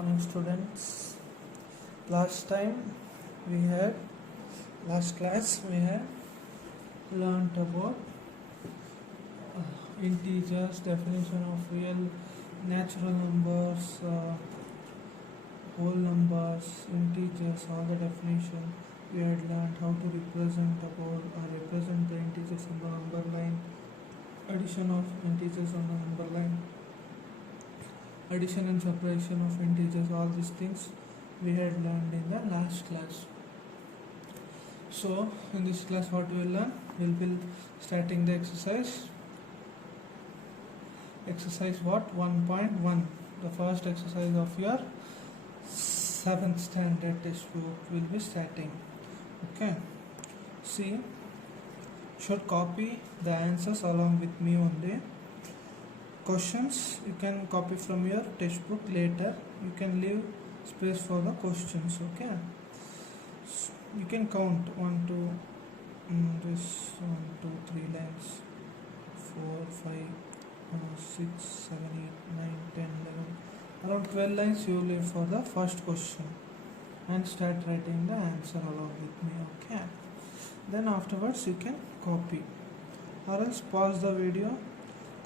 morning, students. Last class we had learnt about integers, definition of real natural numbers, whole numbers, integers, all the definition. We had learned how to represent the integers on the number line, addition of integers on the number line, addition and subtraction of integers. All these things we had learned in the last class. So in this class what we will learn, we will be starting the exercise what 1.1, the first exercise of your 7th standard textbook will be starting. Okay, see, should copy the answers along with me only. Questions you can copy from your textbook later. You can leave space for the questions. Okay, so you can count 1 2 this 1 2 3 lines, 4 5 6 7 8 9 10 11, around 12 lines you leave for the first question and start writing the answer along with me. Okay, then afterwards you can copy, or else pause the video,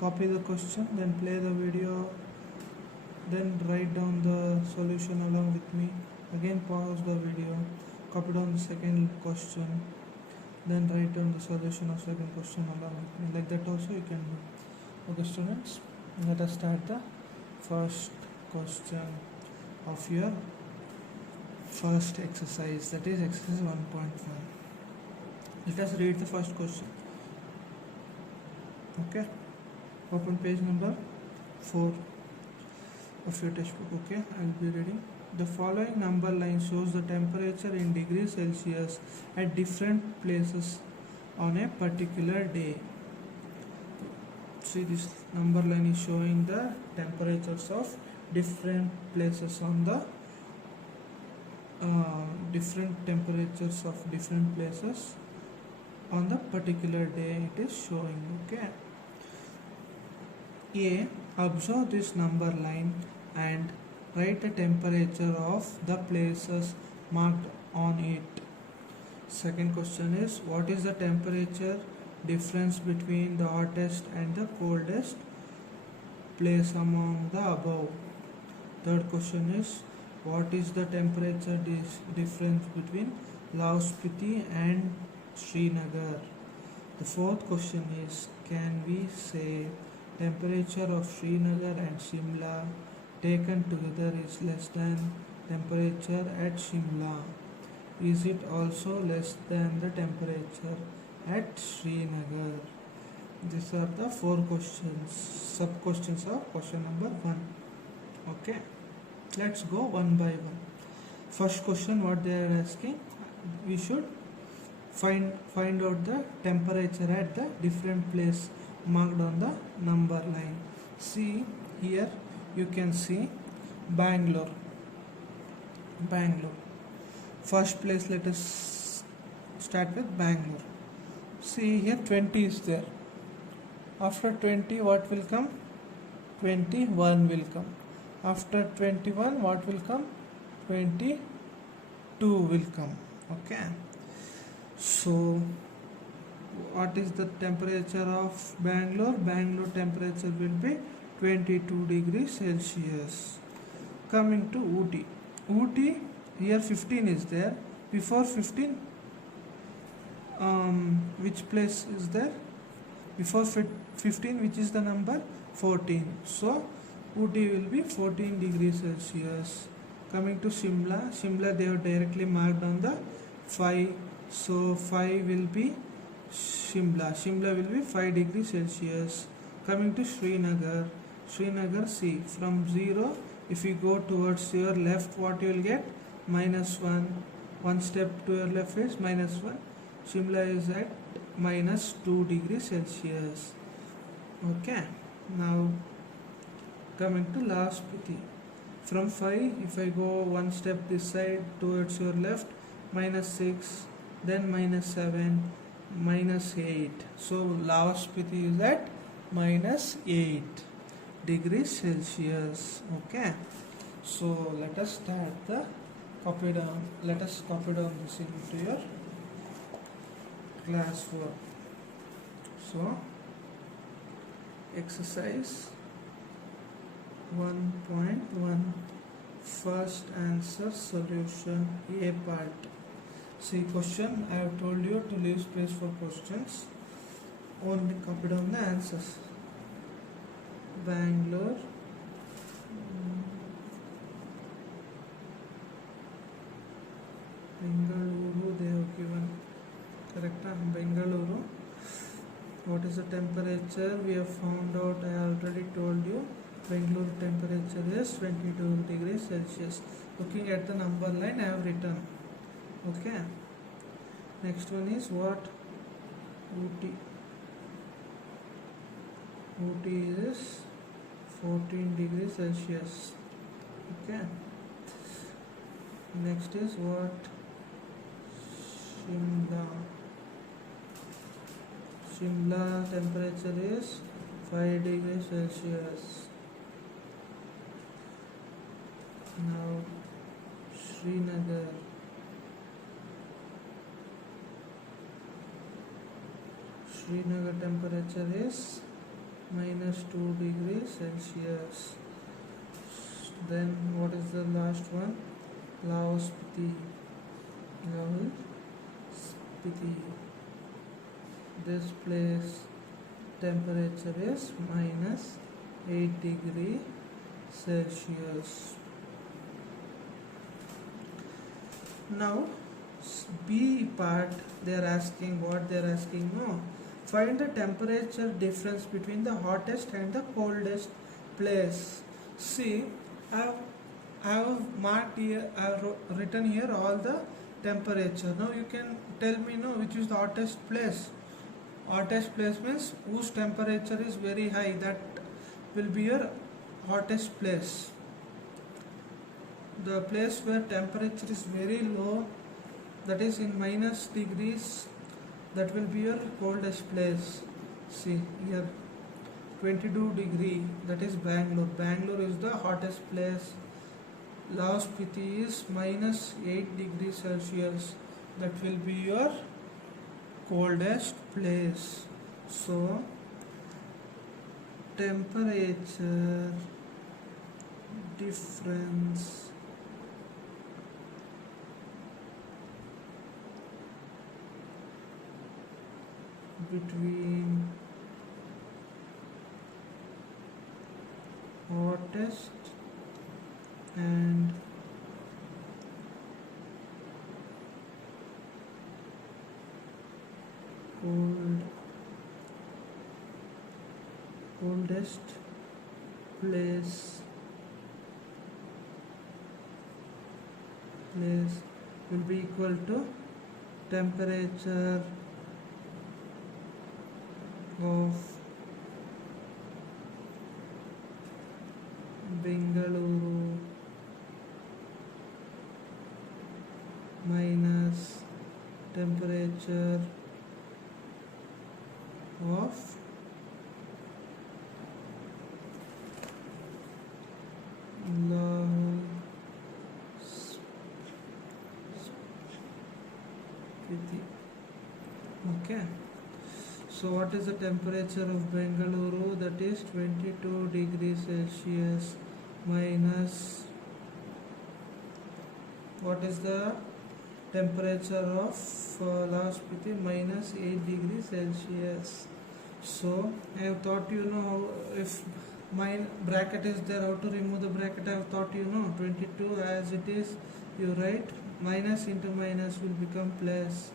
copy the question, then play the video, then write down the solution along with me, again pause the video, copy down the second question, then write down the solution of second question along with me. Like that also you can do. Okay students, let us start the first question of your first exercise, that is exercise 1.1. Let us read the first question. Okay, open page number 4 of your textbook. Okay, I will be reading. The following number line shows the temperature in degrees Celsius at different places on a particular day. See, this number line is showing the temperatures of different places on the different temperatures of different places on the particular day it is showing. Okay, A, observe this number line and write the temperature of the places marked on it. Second question is, what is the temperature difference between the hottest and the coldest place among the above? Third question is, what is the temperature difference between Laos Spiti and Srinagar? The fourth question is, can we say temperature of Srinagar and Shimla taken together is less than temperature at Shimla? Is it also less than the temperature at Srinagar? These are the 4 questions, sub questions of question number 1. Okay, let's go one by one. First question, what they are asking, we should find out the temperature at the different place marked on the number line. See here, you can see Bangalore. First place, let us start with Bangalore. See here, 20 is there. After 20 what will come? 21 will come. After 21 what will come? 22 will come. Okay, so what is the temperature of Bangalore? Bangalore temperature will be 22 degrees Celsius. Coming to Ooty, here 15 is there. Before 15, which place is there? Before 15, which is the number? 14. So Ooty will be 14 degrees Celsius. Coming to Shimla, they have directly marked on the 5. So 5 will be Shimla will be 5 degrees Celsius. Coming to Srinagar, see, from 0, if you go towards your left, what you will get? -1. One step to your left is -1. Shimla is at -2 degrees Celsius. Okay, now coming to Laos Spiti, from 5, if I go one step this side towards your left, -6, then -7, -8. So Laos Spiti is at -8 degrees Celsius. Okay, So let us start the copy down. Let us copy down this into your class work. So exercise 1.1, first answer solution, A part. See question, I have told you to leave space for questions. Only copy down the answers. Bangalore, Bengaluru, they have given correct. Bengaluru. What is the temperature? We have found out, I already told you. Bengaluru temperature is 22 degrees Celsius. Looking at the number line, I have written. Okay. Next one is what? Ooty. Ooty is 14 degrees Celsius. Okay. Next is what? Shimla. Shimla temperature is 5 degrees Celsius. Now Srinagar. Srinagar temperature is -2 degrees Celsius. Then what is the last one? Laos Spiti. This place temperature is -8 degrees Celsius. Now B part, they are asking what they are asking. No, find the temperature difference between the hottest and the coldest place. See, I have marked here, I have written here all the temperature. Now you can tell me now which is the hottest place. Hottest place means whose temperature is very high, that will be your hottest place. The place where temperature is very low, that is in minus degrees, that will be your coldest place. See here 22 degree, that is Bangalore. Bangalore is the hottest place. Laos Spiti is -8 degrees Celsius, that will be your coldest place. So temperature difference between hottest and coldest place will be equal to temperature of Bengaluru minus temperature of Spiti. Okay. So what is the temperature of Bengaluru? That is 22 degrees Celsius minus what is the temperature of Laos Spiti? -8 degrees Celsius. So I have taught you know how, if my bracket is there, how to remove the bracket. I have taught you know 22 as it is, you write minus into minus will become plus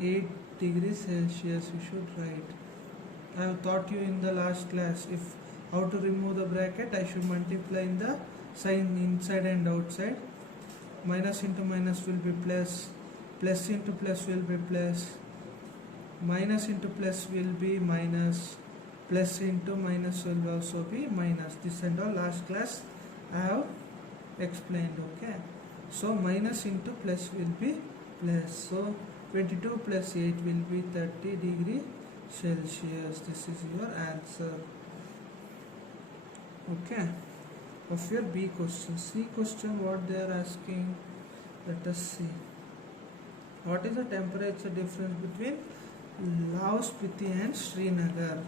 8 degrees Celsius, you should write. I have taught you in the last class if how to remove the bracket. I should multiply in the sign inside and outside. Minus into minus will be plus, plus into plus will be plus, minus into plus will be minus, plus into minus will also be minus. This and all last class I have explained. Okay, so minus into plus will be plus. So 22 plus 8 will be 30 degrees Celsius. This is your answer. Okay. of your B question. C question, what they are asking, let us see. What is the temperature difference between Laos Spiti and Srinagar?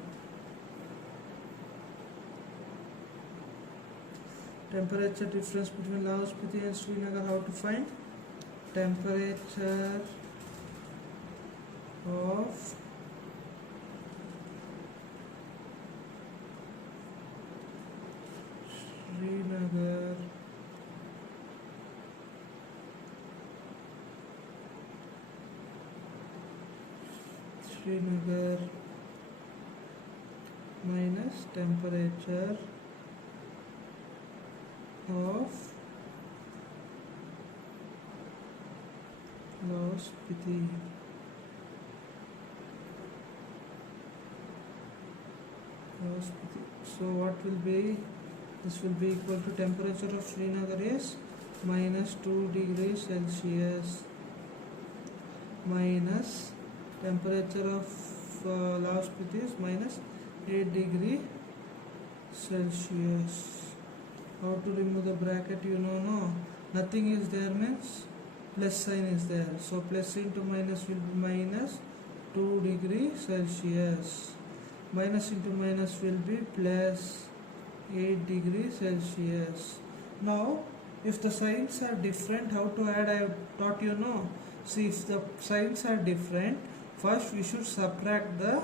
Temperature difference between Laos Spiti and Srinagar, how to find? Temperature of Srinagar minus temperature of Laos Spiti. So what will be? This will be equal to temperature of Srinagar is minus 2 degrees Celsius minus temperature of Laos Spiti is minus 8 degree Celsius. How to remove the bracket? You know, no. Nothing is there means plus sign is there. So plus into minus will be minus 2 degree Celsius. Minus into minus will be plus 8 degrees Celsius. Now, if the signs are different, how to add? I have taught you, no. See, if the signs are different, first we should subtract the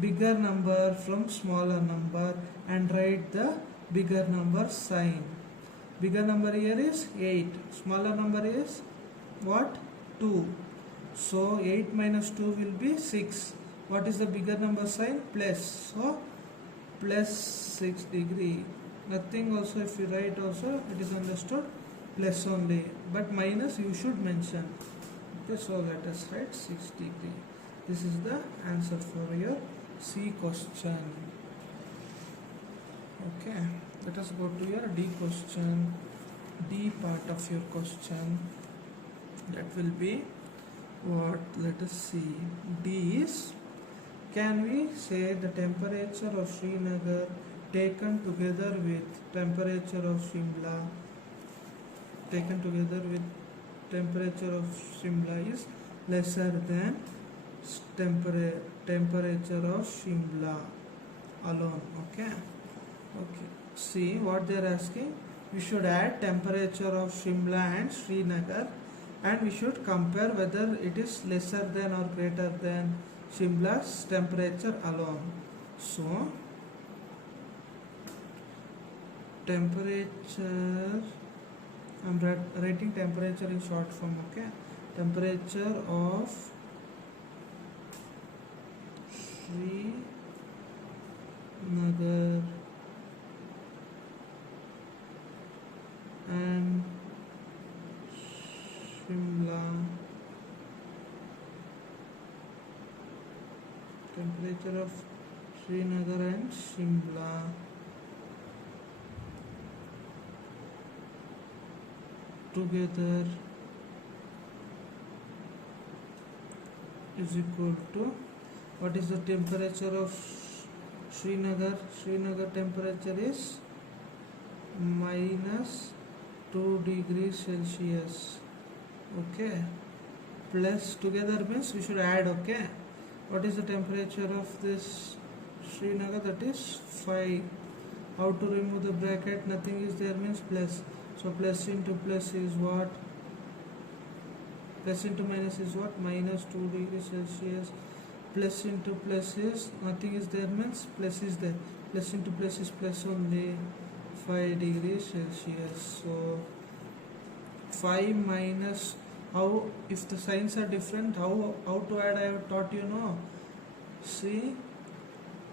bigger number from smaller number and write the bigger number sign. Bigger number here is 8. Smaller number is what? 2. So 8 minus 2 will be 6. What is the bigger number sign? Plus. So plus 6 degree. Nothing also, if you write also, it is understood plus only. But minus you should mention. Okay, so let us write 6 degree. This is the answer for your C question. Okay, let us go to your D question. D part of your question. That will be what? Let us see. D is, can we say the temperature of Srinagar taken together with temperature of Shimla is lesser than temperature of Shimla alone. Okay. See what they are asking. We should add temperature of Shimla and Srinagar, and we should compare whether it is lesser than or greater than Shimla's temperature alone. So temperature, I am writing temperature in short form. Okay, temperature of Srinagar and Shimla, temperature of Srinagar and Shimla together is equal to, what is the temperature of Srinagar? Srinagar temperature is minus 2 degrees Celsius. Okay, plus together means we should add. Okay, what is the temperature of this Srinagar? That is 5. How to remove the bracket? Nothing is there means plus. So plus into plus is what? Plus into minus is what? Minus 2 degrees Celsius. Plus into plus is, nothing is there means plus is there. Plus into plus is plus only, 5 degrees Celsius. So 5 minus, how, if the signs are different, how to add? I have taught you, no. See,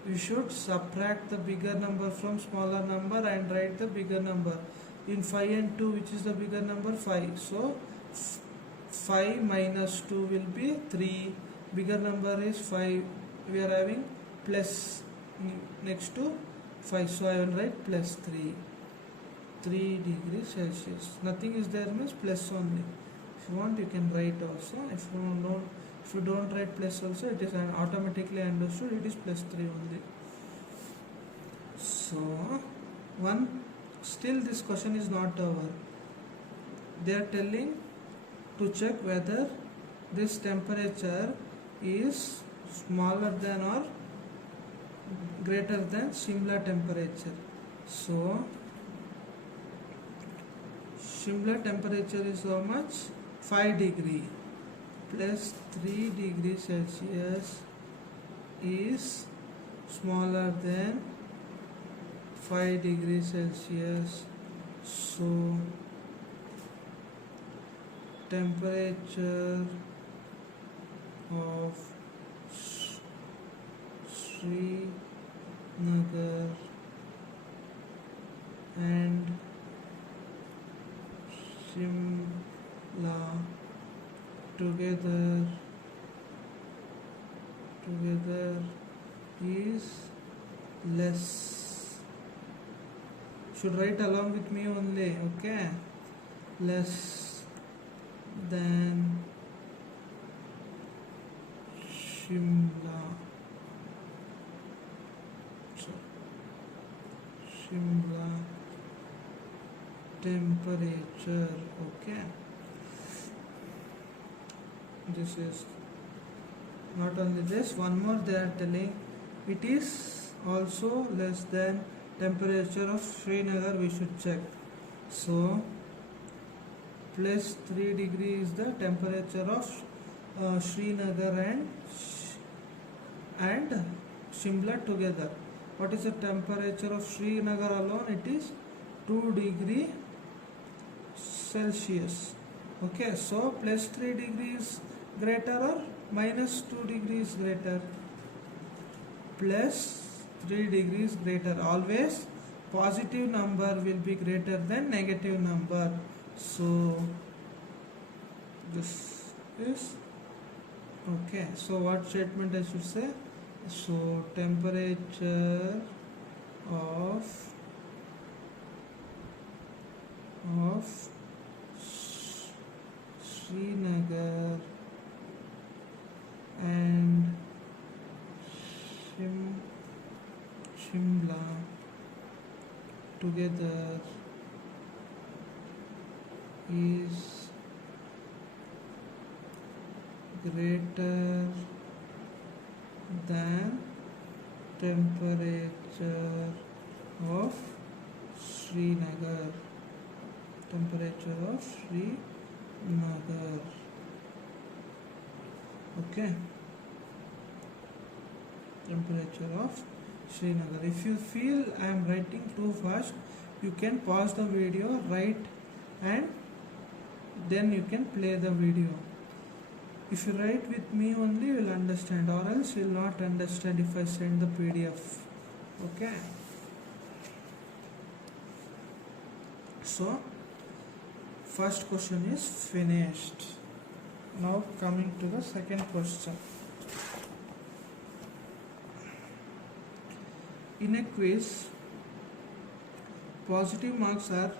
you should subtract the bigger number from smaller number and write the bigger number. In 5 and 2, which is the bigger number? 5. So 5 minus 2 will be 3. Bigger number is 5. We are having plus next to 5. So I will write plus 3. 3 degrees Celsius. Nothing is there means plus only. If you want, you can write also. If you don't write plus also, it is automatically understood. It is plus 3 only. So one still this question is not over. They are telling to check whether this temperature is smaller than or greater than Shimla temperature. So Shimla temperature is how much? 5 degree plus 3 degrees Celsius is smaller than 5 degrees Celsius. So temperature of Srinagar and Shimla together is less. Should write along with me only, okay? Less than Shimla. Shimla temperature, okay? This is not only this, one more they are telling it is also less than temperature of Srinagar, we should check. So plus 3 degree is the temperature of Srinagar and Shimla together. What is the temperature of Srinagar alone? It is 2 degree Celsius. Okay, so plus 3 degrees greater or minus 2 degrees greater? Plus 3 degrees greater. Always positive number will be greater than negative number. So this is okay. So what statement I should say? So temperature of Srinagar and Shimla together is greater than temperature of Srinagar. Okay. Temperature of Srinagar. If you feel I am writing too fast, you can pause the video, write, and then you can play the video. If you write with me only, you will understand, or else you will not understand if I send the PDF. Okay. So first question is finished. Now coming to the second question. In a quiz, positive marks are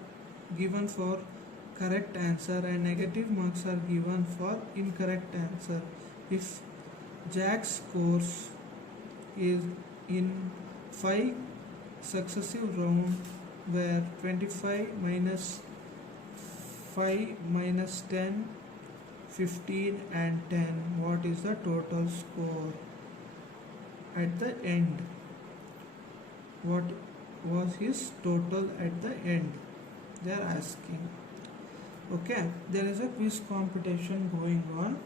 given for correct answer and negative marks are given for incorrect answer. If Jack's scores is in 5 successive rounds where 25 minus 5 minus 10, 15 and 10, what is the total score at the end? What was his total at the end? They are asking. Okay, there is a quiz competition going on.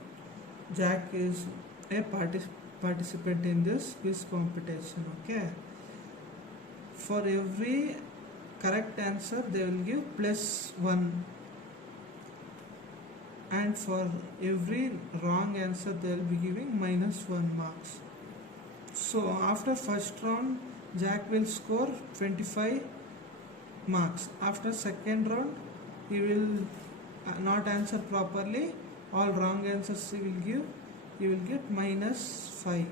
Jack is a participant in this quiz competition. Okay, for every correct answer they will give +1, and for every wrong answer they will be giving -1 marks. So after first round, Jack will score 25 marks. After second round, he will not answer properly, all wrong answers he will give, he will get -5.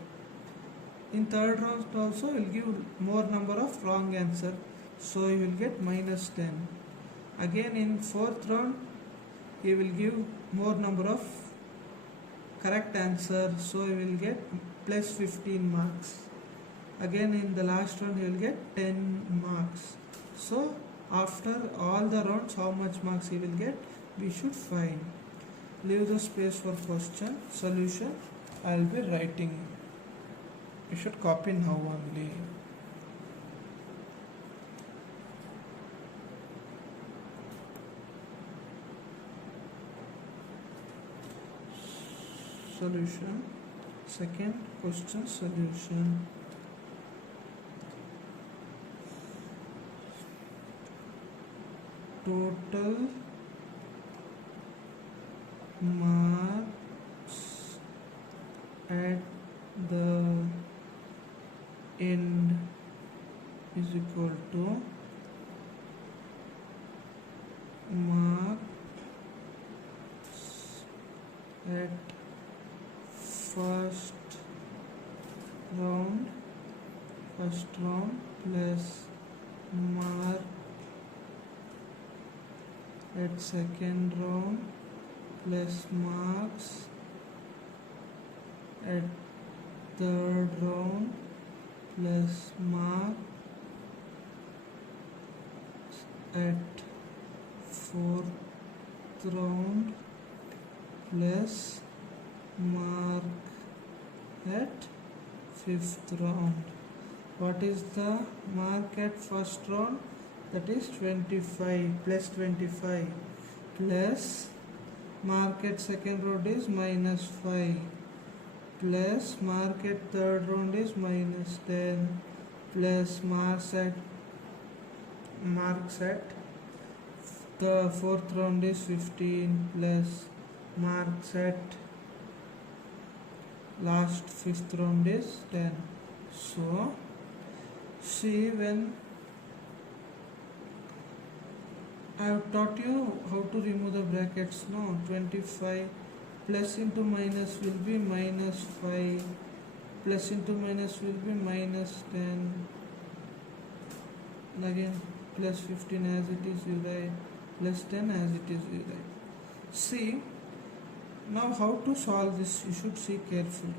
In third round also he will give more number of wrong answer, so he will get -10. Again in fourth round he will give more number of correct answer, so he will get +15 marks. Again in the last round he will get 10 marks. So After all the rounds, how much marks he will get, we should find. Leave the space for question. Solution I will be writing. You should copy now only. Solution. Second question solution. Total marks at the end is equal to marks at first round plus mark at second round plus marks at third round plus mark at fourth round plus mark at fifth round. What is the mark at first round? That is 25 plus 25 plus mark at second round is minus 5 plus mark at third round is minus 10 plus marks at the fourth round is 15 plus marks at last fifth round is 10. So see, when I have taught you how to remove the brackets, no? 25 plus into minus will be minus 5, plus into minus will be minus 10, and again plus 15 as it is you write, plus 10 as it is you write. See, now how to solve this, you should see carefully.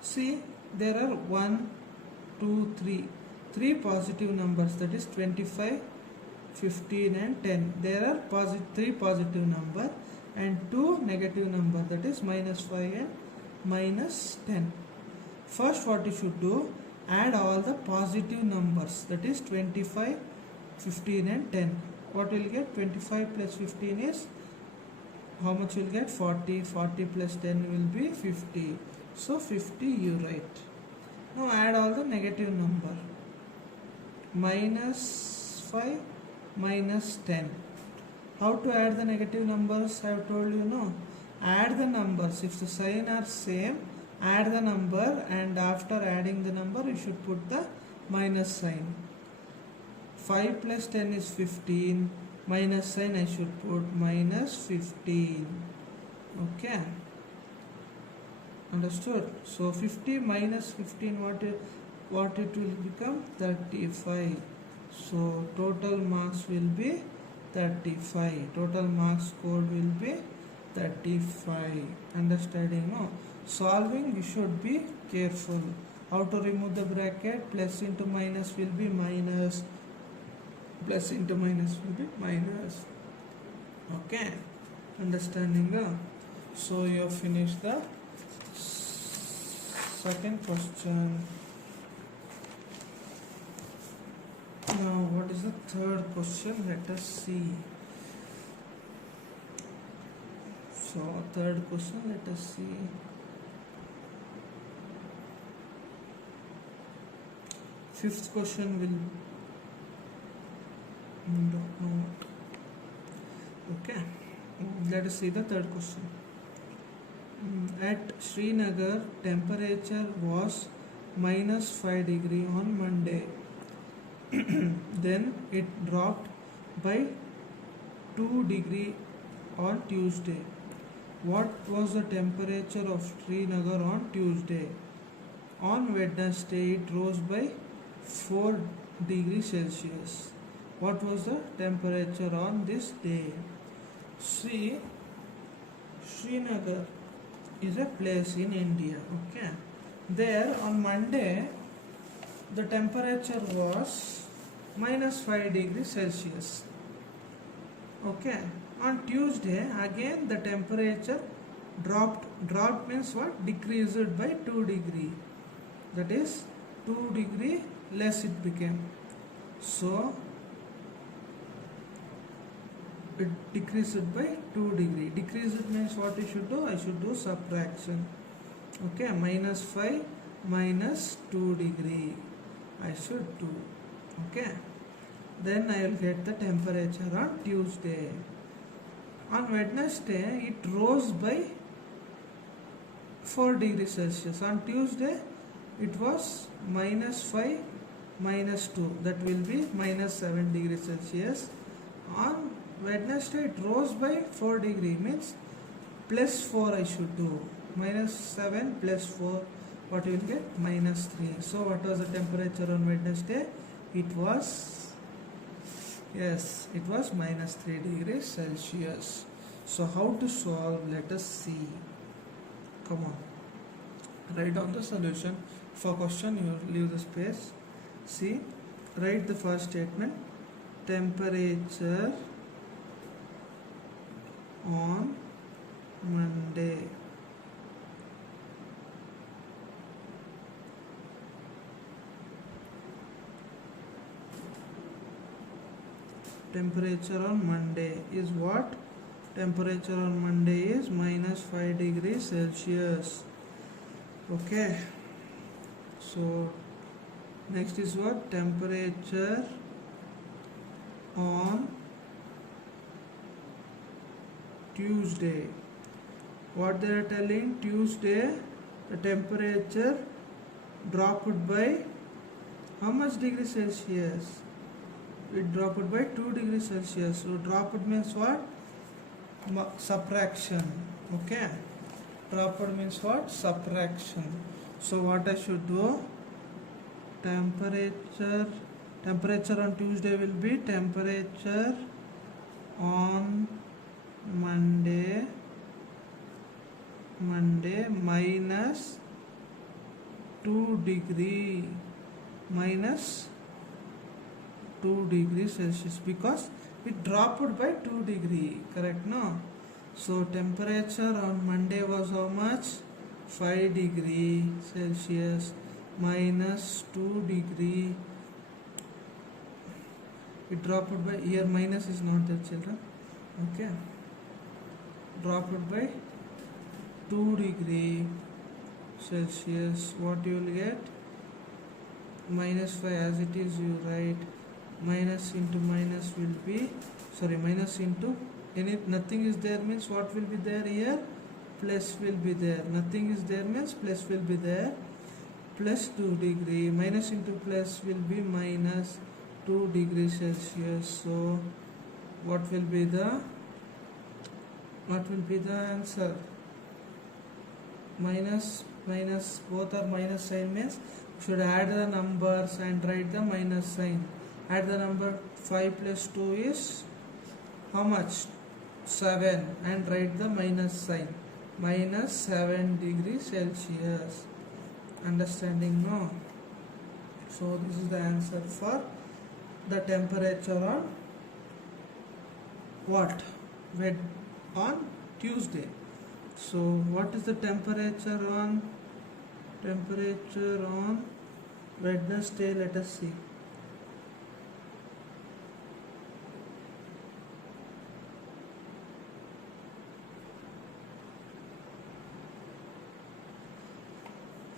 See, there are 1, 2, 3 positive numbers, that is 25, 15 and 10. There are 3 positive number and 2 negative number, that is minus 5 and minus 10. First what you should do, add all the positive numbers, that is 25, 15 and 10. What will get? 25 plus 15 is, how much will get? 40. 40 plus 10 will be 50. So 50 you write. Now add all the negative number. Minus 5, minus 10. How to add the negative numbers? I have told you, no? Add the numbers. If the sign are same, add the number, and after adding the number you should put the minus sign. 5 plus 10 is 15. Minus sign I should put minus 15. Okay, understood? So 50 minus 15, what it will become? 35. So total marks will be 35. Total marks scored will be 35. Understanding, no? Solving you should be careful. How to remove the bracket? Plus into minus will be minus, plus into minus will be minus. Okay, understanding? So you have finished the second question. Now what is the third question? Let us see. So third question, let us see. Fifth question will, don't know. Okay, let us see the third question. At Srinagar, temperature was minus 5 degree on Monday. Then it dropped by 2 degree on Tuesday. What was the temperature of Srinagar on Tuesday? On Wednesday, it rose by 4 degrees Celsius. What was the temperature on this day? See, Srinagar is a place in India. Okay, there on Monday the temperature was minus 5 degrees Celsius. Okay. On Tuesday, again the temperature dropped. Dropped means what? Decreased by 2 degree. That is 2 degree less it became. So it decreased by 2 degree. Decreased means what I should do? I should do subtraction. Okay, minus 5 minus 2 degree. I should do. Okay. Then I will get the temperature on Tuesday. On Wednesday, it rose by 4 degrees Celsius. On Tuesday, it was minus 5 minus 2. That will be minus 7 degrees Celsius. On Wednesday, it rose by 4 degree. Means plus 4 I should do. Minus 7 plus 4. What you will get? Minus 3. So what was the temperature on Wednesday? It was minus 3 degrees Celsius. So how to solve? Let us see. Come on. Write down the solution. For question, you leave the space. See, write the first statement. Temperature on Monday. Temperature on Monday is what? Temperature on Monday is minus 5 degrees Celsius. Okay. So next is what? Temperature on Tuesday. What they are telling? Tuesday the temperature dropped by how much degrees Celsius? It dropped by 2 degrees Celsius. So dropped means what? Subtraction. Okay. Dropped means what? Subtraction. So what I should do? Temperature on Tuesday will be temperature on Monday minus 2 degree minus 2 degrees Celsius, because it dropped by 2 degree, correct? No. So temperature on Monday was how much? 5 degree Celsius minus 2 degree. It dropped by, here minus is not there, children. Okay. Dropped by 2 degree Celsius. What you will get? Minus 5 as it is, you write. Minus into minus will be, minus into nothing is there means what will be there here? Plus will be there. Nothing is there means plus will be there. Plus 2 degree. Minus into plus will be minus 2 degrees Celsius. So what will be the answer? Minus both are minus sign means should add the numbers and write the minus sign. Add the number 5 plus 2 is how much? 7, and write the minus sign. Minus 7 degrees Celsius. Understanding? No? So this is the answer for the temperature on what? On Tuesday. So what is the temperature on Wednesday? Let us see.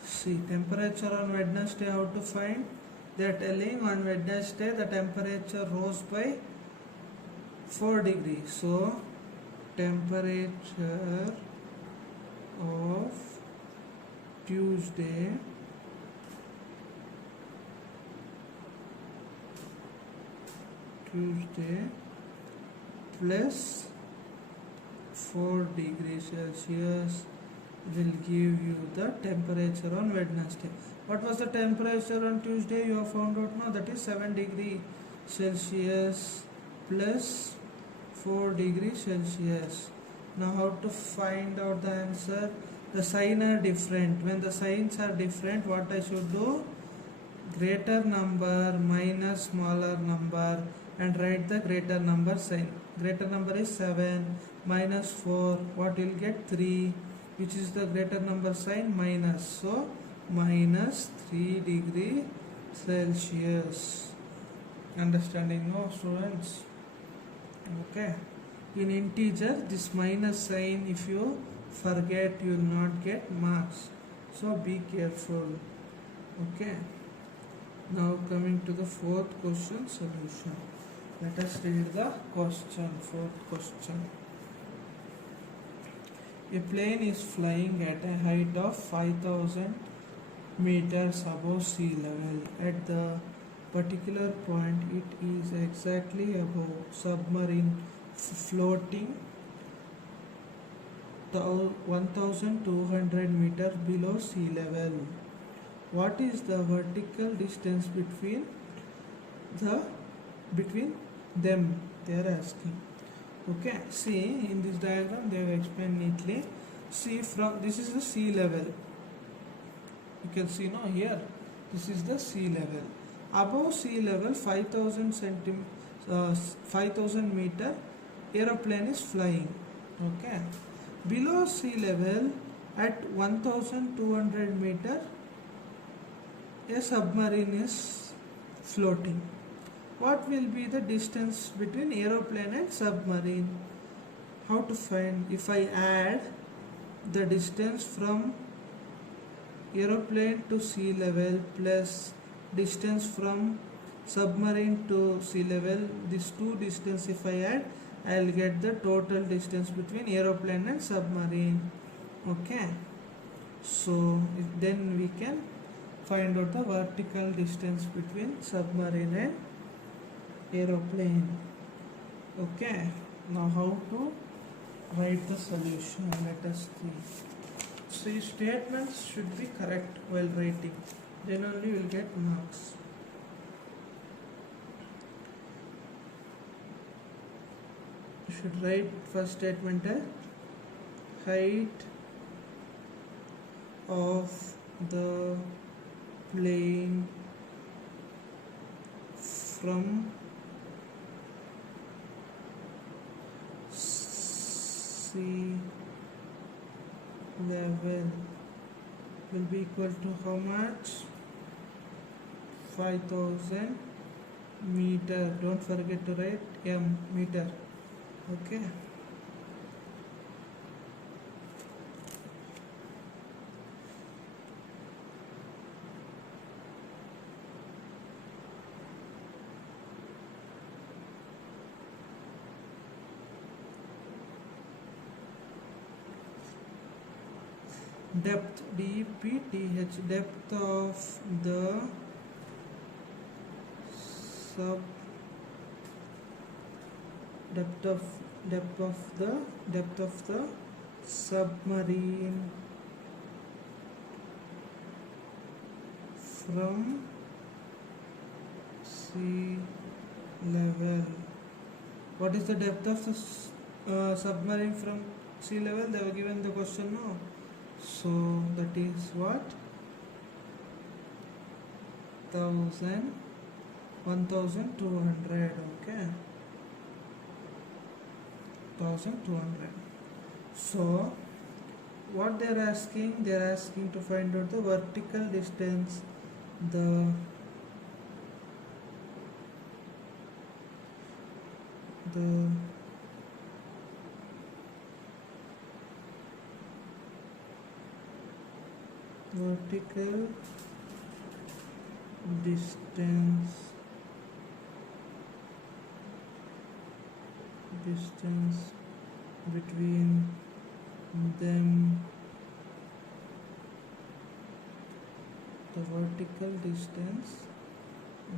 See, temperature on Wednesday, how to find? They are telling on Wednesday the temperature rose by 4 degrees. So temperature of Tuesday plus 4 degrees Celsius will give you the temperature on Wednesday. What was the temperature on Tuesday? You have found out now, that is 7 degrees Celsius plus 4 degrees Celsius. Now how to find out the answer? The signs are different. When the signs are different, what I should do? Greater number minus smaller number and write the greater number sign. Greater number is 7 minus 4. What you'll get? 3. Which is the greater number sign? Minus. So minus 3 degree Celsius. Understanding, no students? Okay. In integer, this minus sign, if you forget, you will not get marks. So be careful. Okay. Now coming to the fourth question solution. Let us read the question. Fourth question. A plane is flying at a height of 5,000 meters above sea level. At the particular point, it is exactly above submarine floating 1,200 meters below sea level. What is the vertical distance between them? They are asking. Okay, see in this diagram they have explained neatly. See, from this is the sea level. You can see now here. This is the sea level. Above sea level, 5,000 meter aeroplane is flying. Okay. Below sea level at 1,200 meter, a submarine is floating. What will be the distance between aeroplane and submarine? How to find? If I add the distance from aeroplane to sea level plus distance from submarine to sea level, these two distance if I add, I will get the total distance between aeroplane and submarine. Okay. So then we can find out the vertical distance between submarine and aeroplane. Okay. Now how to write the solution? Let us see. See, statements should be correct while writing. Then only you will get marks. You should write first statement as height of the plane from sea level will be equal to how much? 5,000 meter. Don't forget to write m, meter. Okay. Depth, D-E-P-T-H, depth of the depth of the submarine from sea level. What is the depth of the submarine from sea level? They were given the question, no? So that is what? 1,200. Okay. 1,200. So what they are asking? They are asking to find out the vertical distance, the vertical distance between them, the vertical distance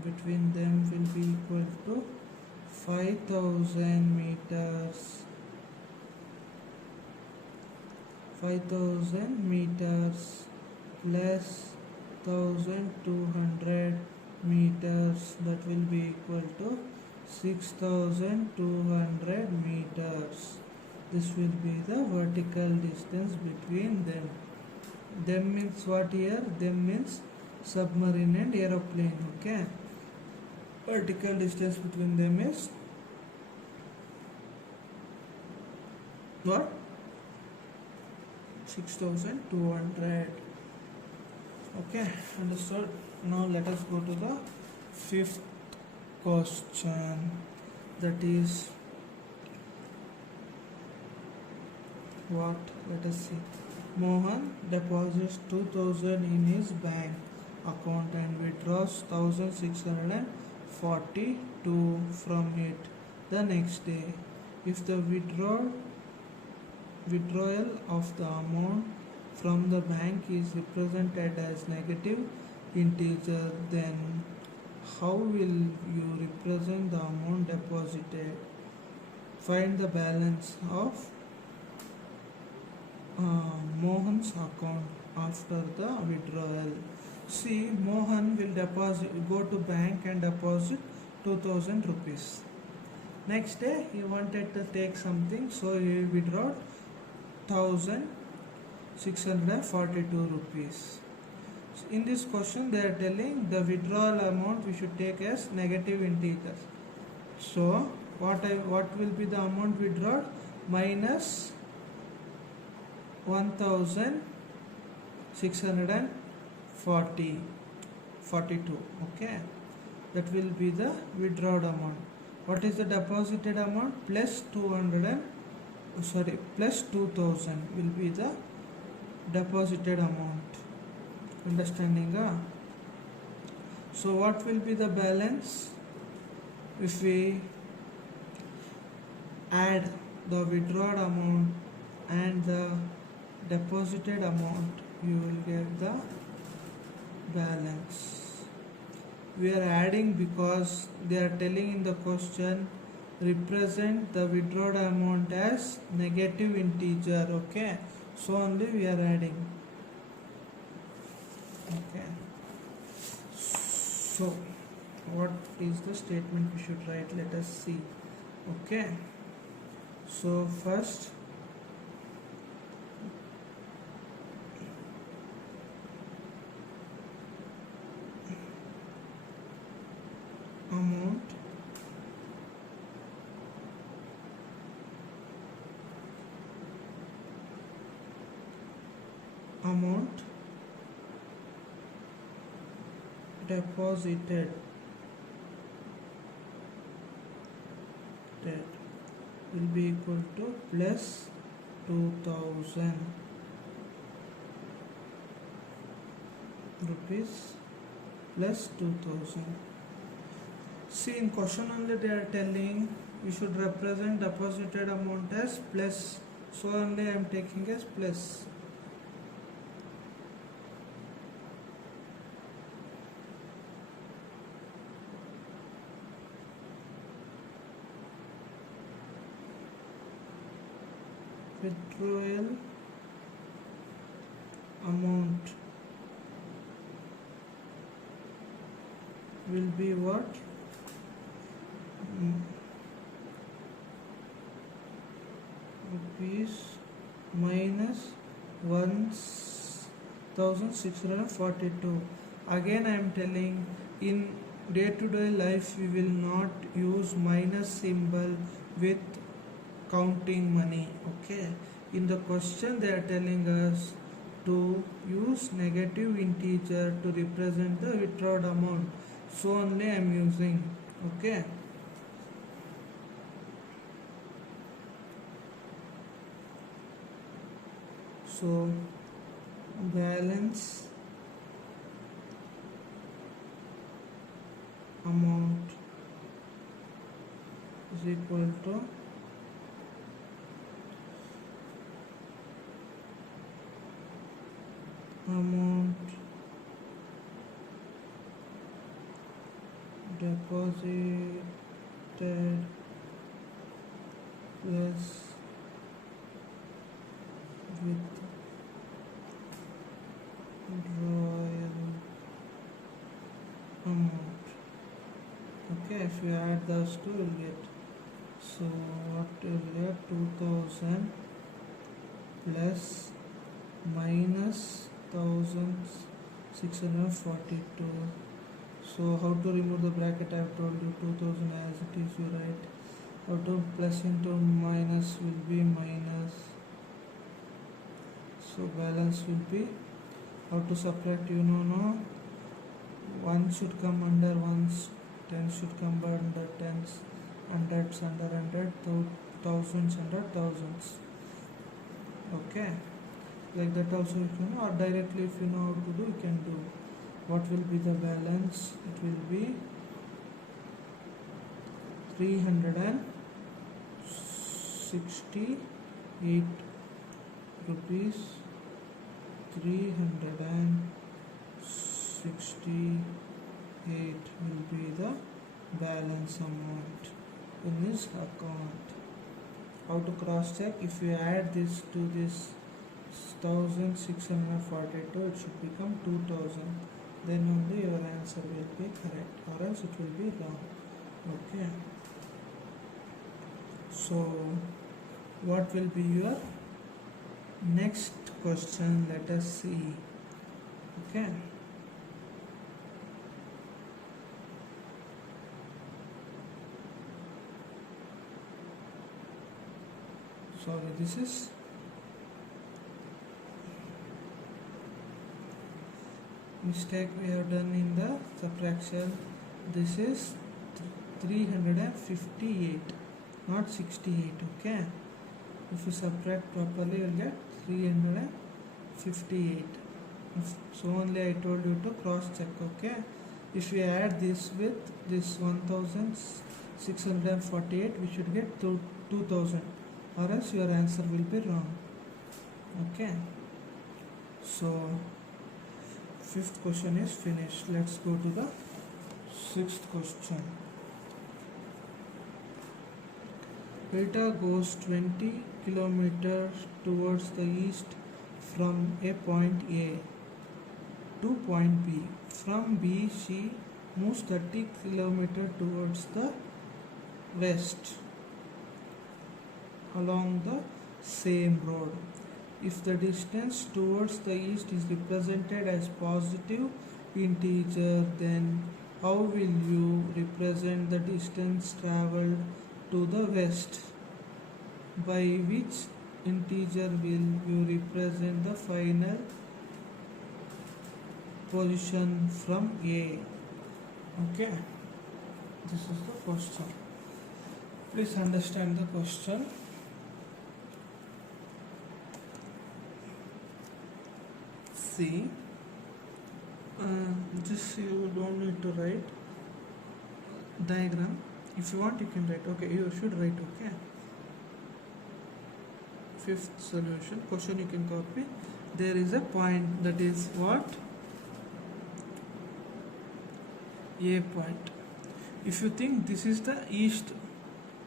between them will be equal to 5,000 meters. 5,000 meters plus 1,200 meters, that will be equal to 6,200 meters. This will be the vertical distance between them. Them means what here? Them means submarine and aeroplane. Okay. Vertical distance between them is What? 6200. Okay, understood. Now let us go to the fifth question. That is what? Let us see. Mohan deposits 2000 in his bank account and withdraws 1642 from it the next day. If the withdrawal of the amount from the bank is represented as negative integer, then how will you represent the amount deposited? Find the balance of Mohan's account after the withdrawal. See, Mohan will go to bank and deposit 2000 rupees. Next day he wanted to take something, so he withdrew 1642 rupees. In this question they are telling the withdrawal amount we should take as negative integer. So what will be the amount withdrawn? Minus 1642. Okay, that will be the withdrawal amount. What is the deposited amount? Plus 2000 will be the deposited amount. Understanding? So what will be the balance? If we add the withdrawal amount and the deposited amount, you will get the balance. We are adding because they are telling in the question represent the withdrawal amount as negative integer. Okay, so only we are adding. Okay, so what is the statement we should write? Let us see. Okay, so first amount deposited will be equal to plus 2000 rupees plus 2000. See, in question only they are telling we should represent deposited amount as plus, so only I am taking as plus. Withdrawal amount will be what? Rupees minus 1642. Again I am telling, in day-to-day life we will not use minus symbol with counting money. Okay, in the question they are telling us to use negative integer to represent the withdrawal amount, so only I am using. Okay, so balance amount is equal to amount deposited plus withdrawal amount. Okay, if you add those two, you'll get, so what will get? 2000 plus minus 1642. So how to remove the bracket? I have told you 2000 as it is, you write How to plus into minus will be minus, so balance will be, how to subtract, you know, no, 1 should come under ones, 10 should come under tens, hundreds under hundred, thousands under thousands. Okay, like that also you can, or directly if you know how to do, you can do. What will be the balance? It will be 368 rupees. 368 will be the balance amount in this account. How to cross check? If you add this to this 1642, it should become 2000. Then only your answer will be correct, or else it will be wrong. Okay. So, what will be your next question? Let us see. Okay. Sorry, this is mistake we have done in the subtraction. This is 358, not 68. Okay. If you subtract properly, you will get 358. So only I told you to cross check. Okay. If you add this with this 1648, we should get 2000, or else your answer will be wrong. Okay. So fifth question is finished. Let's go to the sixth question. Rita goes 20 kilometers towards the east from a point A to point B. From B, she moves 30 kilometers towards the west along the same road. If the distance towards the east is represented as positive integer, then how will you represent the distance traveled to the west? By which integer will you represent the final position from A? Okay, this is the question. Please understand the question. See, this you don't need to write diagram. If you want, you can write. Okay, you should write. Okay. Fifth solution question you can copy. There is a point, that is what? A point. If you think this is the east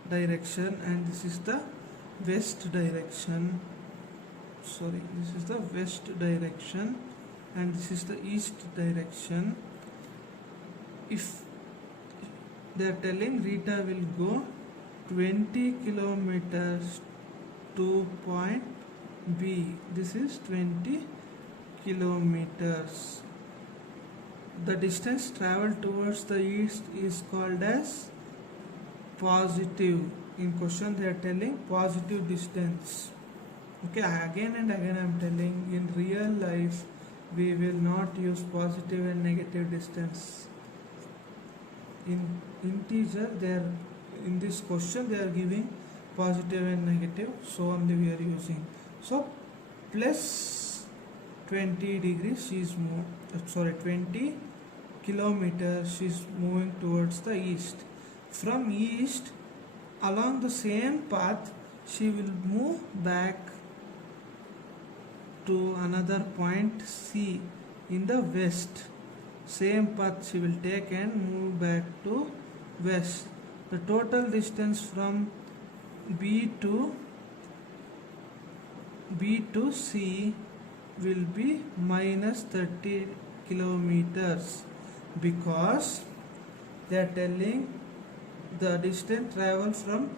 direction and this is the west direction, sorry, this is the west direction and this is the east direction. If they are telling Rita will go 20 kilometers to point B, this is 20 kilometers. The distance traveled towards the east is called as positive. In question they are telling positive distance. Okay, again and again I am telling, in real life we will not use positive and negative distance. In integer, in this question they are giving positive and negative, so only we are using. So plus 20 degrees she is 20 kilometers she is moving towards the east. From east, along the same path, she will move back to another point C in the west. Same path she will take and move back to west. The total distance from B to C will be minus 30 kilometers, because they are telling the distance traveled from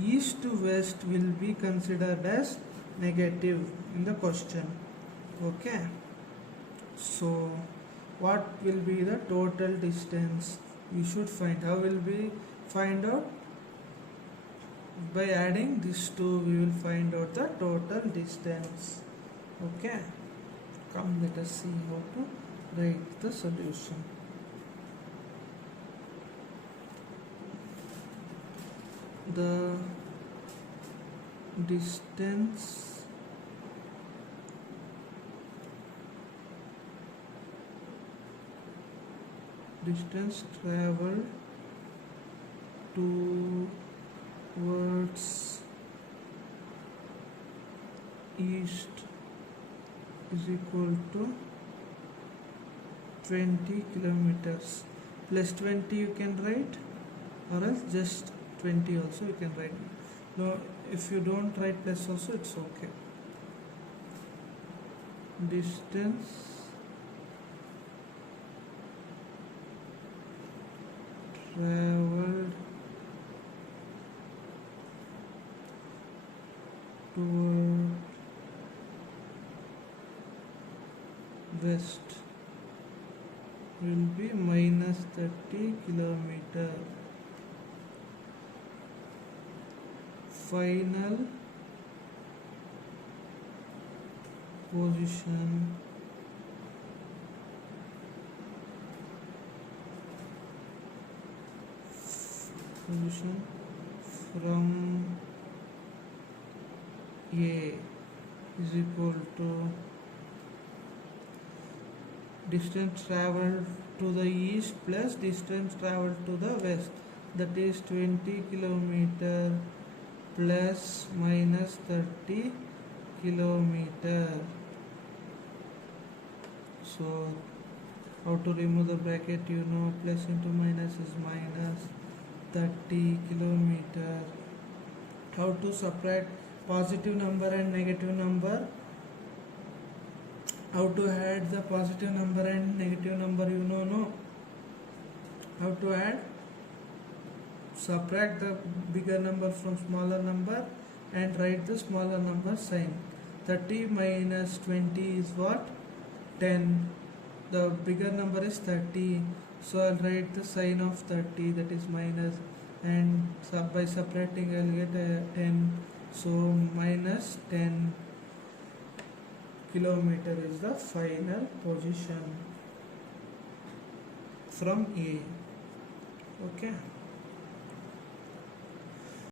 east to west will be considered as negative in the question. Okay, so what will be the total distance we should find? How will we find out? By adding these two, we will find out the total distance. Okay, come let us see how to write the solution. The distance traveled towards east is equal to 20 kilometers. Plus 20 you can write, or else just 20 also you can write. No, if you don't write plus also, it's okay. Distance traveled toward west will be minus 30 kilometer. Final position from A is equal to distance traveled to the east plus distance traveled to the west, that is 20 kilometer plus minus 30 kilometer. So how to remove the bracket, you know, plus into minus is minus 30 kilometer. How to subtract positive number and negative number? How to add the positive number and negative number, you know, no? How to add? Subtract the bigger number from smaller number and write the smaller number sign. 30 minus 20 is what? 10. The bigger number is 30. So I'll write the sign of 30, that is minus, and by subtracting I'll get 10. So minus 10 kilometer is the final position from A. Okay.